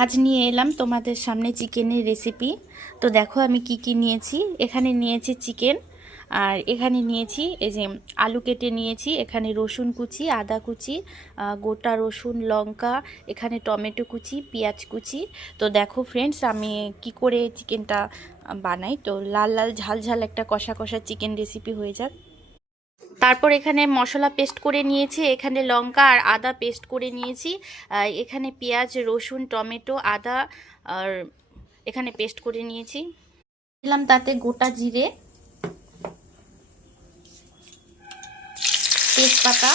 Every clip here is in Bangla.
আজ নিয়ে এলাম তোমাদের সামনে চিকেনের রেসিপি। তো দেখো আমি কি কি নিয়েছি। এখানে নিয়েছি চিকেন, আর এখানে নিয়েছি এই যে আলু কেটে নিয়েছি, এখানে রসুন কুচি, আদা কুচি, গোটা রসুন, লঙ্কা, এখানে টমেটো কুচি, পেঁয়াজ কুচি। তো দেখো ফ্রেন্ডস, আমি কি করে চিকেনটা বানাই। তো লাল লাল ঝাল ঝাল একটা কষা কষা চিকেন রেসিপি হয়ে যাক। তারপর এখানে মশলা পেস্ট করে নিয়েছি, এখানে লঙ্কা আর আদা পেস্ট করে নিয়েছি, এখানে পেঁয়াজ, রসুন, টমেটো, আদা আর এখানে পেস্ট করে নিয়েছি। দিলাম তাতে গোটা জিরে, তেজপাতা,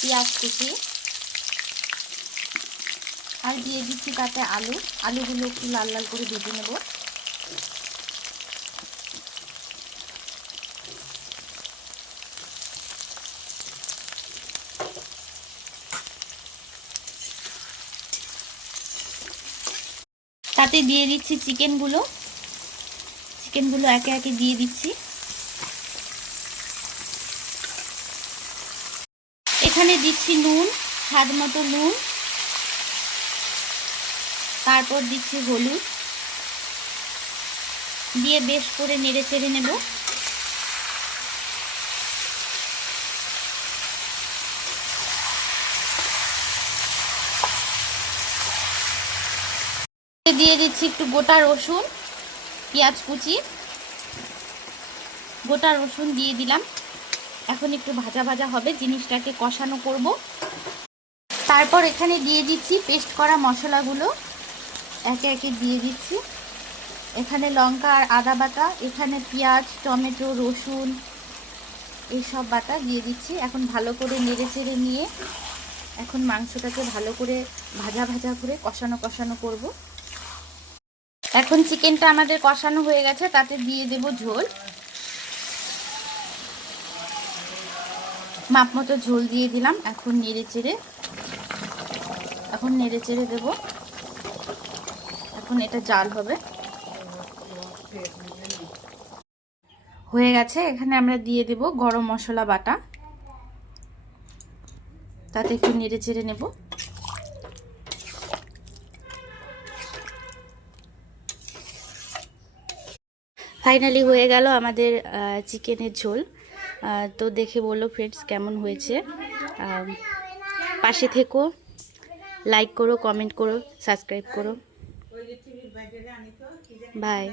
পেঁয়াজ কুচি, আর দিয়ে দিচ্ছি তাতে আলুগুলো একটু লাল লাল করে ভেজে নেব। তাতে দিয়ে দিচ্ছি চিকেনগুলো একে একে দিয়ে দিচ্ছি। এখানে দিচ্ছি নুন, স্বাদ মতো নুন, তারপর দিচ্ছি হলুদ, দিয়ে বেশ করে নেড়ে চেড়ে নেব। দিয়ে দিচ্ছি একটু গোটা রসুন, পেঁয়াজ কুচি, গোটা রসুন দিয়ে দিলাম। এখন একটু ভাজা ভাজা হবে, জিনিসটাকে কষানো করব। তারপর এখানে দিয়ে দিচ্ছি পেস্ট করা মশলাগুলো, একে একে দিয়ে দিচ্ছি। এখানে লঙ্কা আর আদা বাটা, এখানে পেঁয়াজ, টমেটো, রসুন এইসব বাটা দিয়ে দিচ্ছি। এখন ভালো করে নেড়ে চেড়ে নিয়ে এখন মাংসটাকে ভালো করে ভাজা ভাজা করে কষানো কষানো করব। এখন চিকেনটা আমাদের কষানো হয়ে গেছে, তাতে দিয়ে দেব ঝোল। মাপ মতো ঝোল দিয়ে দিলাম। এখন নেড়ে চেড়ে দেব। এখন এটা জাল হবে, হয়ে গেছে। এখানে আমরা দিয়ে দেব গরম মশলা বাটা, তাতে একটু নেড়ে চেড়ে নেব। ফাইনালি হয়ে গেল আমাদের চিকেনের ঝোল। তো দেখে বলো ফ্রেন্ডস কেমন হয়েছে। পাশে থেকো, লাইক করো, কমেন্ট করো, সাবস্ক্রাইব করো। বাই।